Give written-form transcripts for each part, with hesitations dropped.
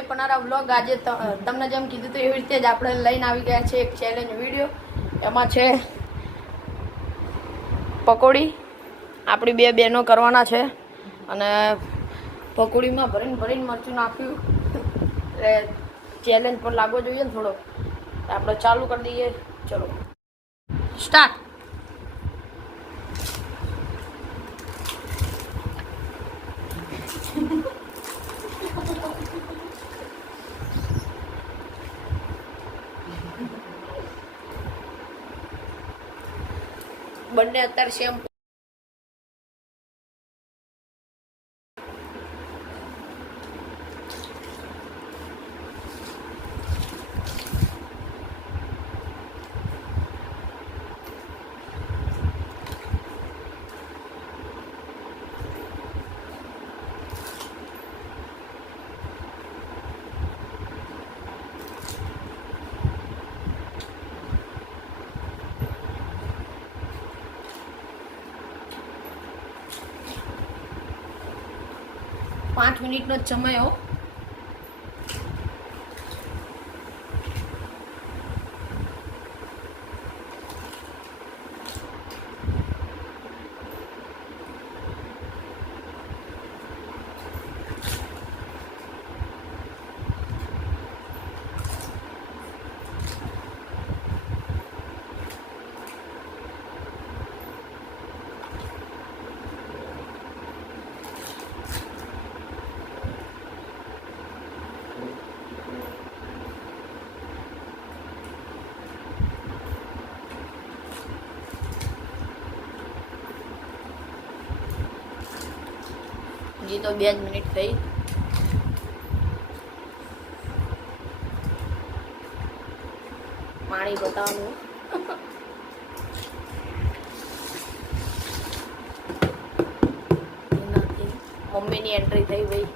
જય પનારા વ્લોગ આજે તમને જેમ કીધું તો એવી રીતે જ આપણે લઈને આવી ગયા છે એક ચેલેન્જ વિડીયો. એમાં છે પકોડી. આપણી બે બહેનો કરવાના છે અને પકોડીમાં ભરીને ભરીને મરચું નાખ્યું એટલે ચેલેન્જ પણ લાગવો જોઈએ ને થોડો. આપણે ચાલુ કરી દઈએ. ચલો સ્ટાર્ટ. બંને અત્યારે સેમ પાંચ મિનિટનો જ સમય હો. હજી તો 2 જ મિનિટ થઈ. પાણી બતાવવાનું. મમ્મીની એન્ટ્રી થઈ ભાઈ.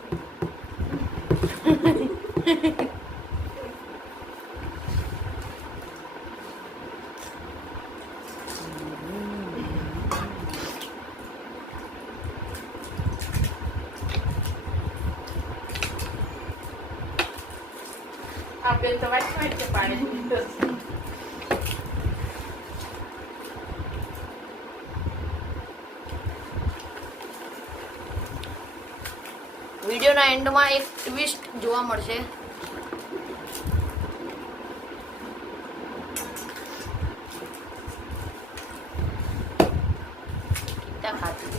આપેલ તો વાટ છે પાણી. વિડીયોના એન્ડમાં એક ટ્વિસ્ટ જોવા મળશે. કિત્તા ખાતી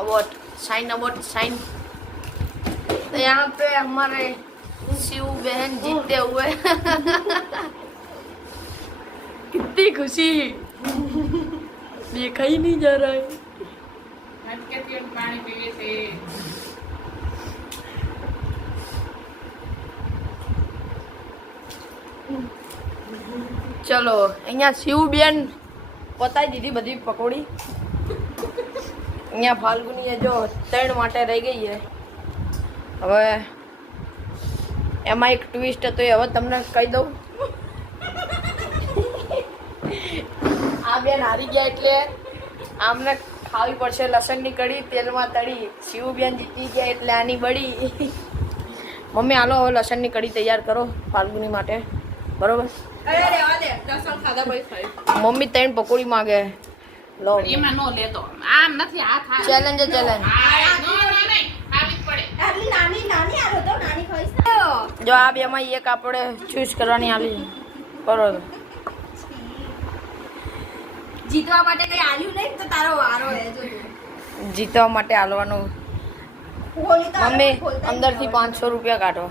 अवार्ड साइन अवार्ड साइन. तो यहाँ पे हमारे शिव बहन जीतते हुए कितनी खुशी. देखा ही नहीं जा रहा है. पानी पीवे से चलो અહીંયા શિવબેન પતાવી દીધી બધી પકોડી. અહીંયા ફાલ્ગુની જો 3 માટે રહી ગઈ છે. હવે એમાં એક ટ્વિસ્ટ હતો એ હવે તમને કહી દઉં. આ બેન હારી ગયા એટલે આમને ખાવી પડશે લસણની કઢી તેલમાં તળી. શિવબેન જીતી ગયા એટલે આની બળી. મમ્મી હાલો હવે લસણની કઢી તૈયાર કરો ફાલ્ગુની માટે. બરોબર. મમ્મી 3 પકોડી માગે. લો એમાં નો લેતો. આમ નથી આ થાય ચેલેન્જ ચેલેન્જ. નાની નાની આલો તો નાની ખાઈશ. જો આ બેમાં એક આપણે ચૂઝ કરવાની આલી કરો. જીતવા માટે કઈ આલ્યું નહીં તો તારો વારો હે. જો જીતવા માટે આલવાનું. મમ્મી અંદરથી 500 રૂપિયા કાઢો.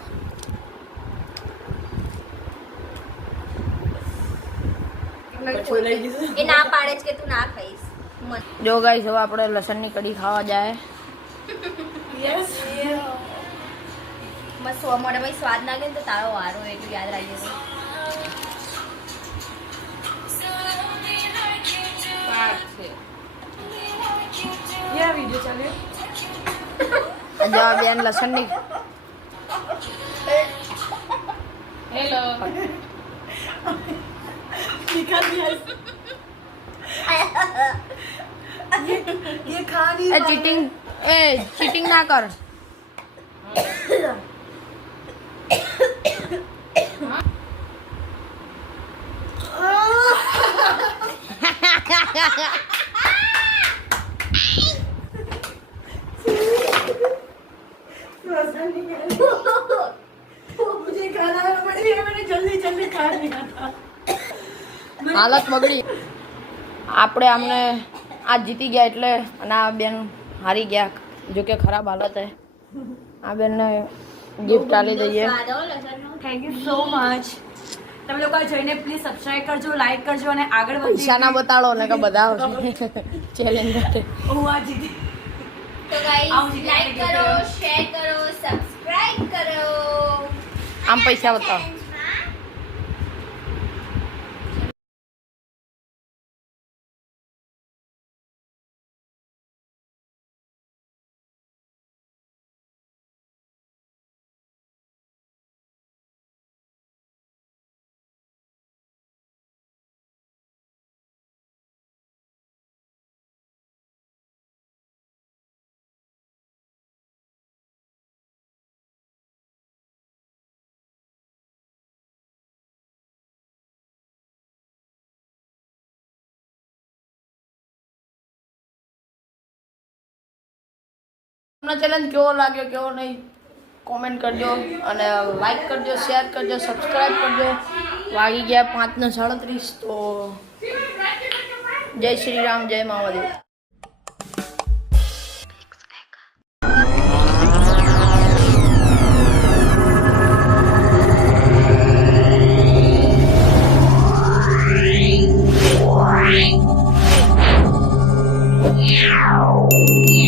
એ ના પાડે છે કે તું ના ખાઈશ. જો ગાઈસ હવે આપણે લસણની કઢી ખાવા જાય. યસ મસ્ત મોઢે ભાઈ સ્વાદ લાગે ને તો તારો વારો એટલું યાદ રાખજે. જો બેન લસણની હેલો ये खानी એ ચીટિંગ ના કર. मुझे खाना पड़ेगा मैंने जल्दी जल्दी खा लिया था હાલત બગડી. આપણે આમને આ જીતી ગયા એટલે અને આ બેન હારી ગયા, જો કે ખરાબ હાલત હે. આ બેનને ગિફ્ટ આલી દઈએ. Thank you so much. તમે લોકો જોઈને પ્લીઝ સબસ્ક્રાઇબ કરજો, લાઈક કરજો અને આગળ પૈસા ના બતાડો ને કે બધા ચેલેન્જ માટે. હું આ જીતી. તો ગાઈસ લાઈક કરો, શેર કરો, સબસ્ક્રાઇબ કરો. આમ પૈસા બતાવો. તમને ચેલેન્જ કેવો લાગ્યો કેવો નહીં કોમેન્ટ કરજો અને લાઈક કરજો, શેર કરજો, સબસ્ક્રાઈબ કરજો. વાગી ગયા 5:37. તો જય શ્રી રામ, જય મામાદેવ. Yeah.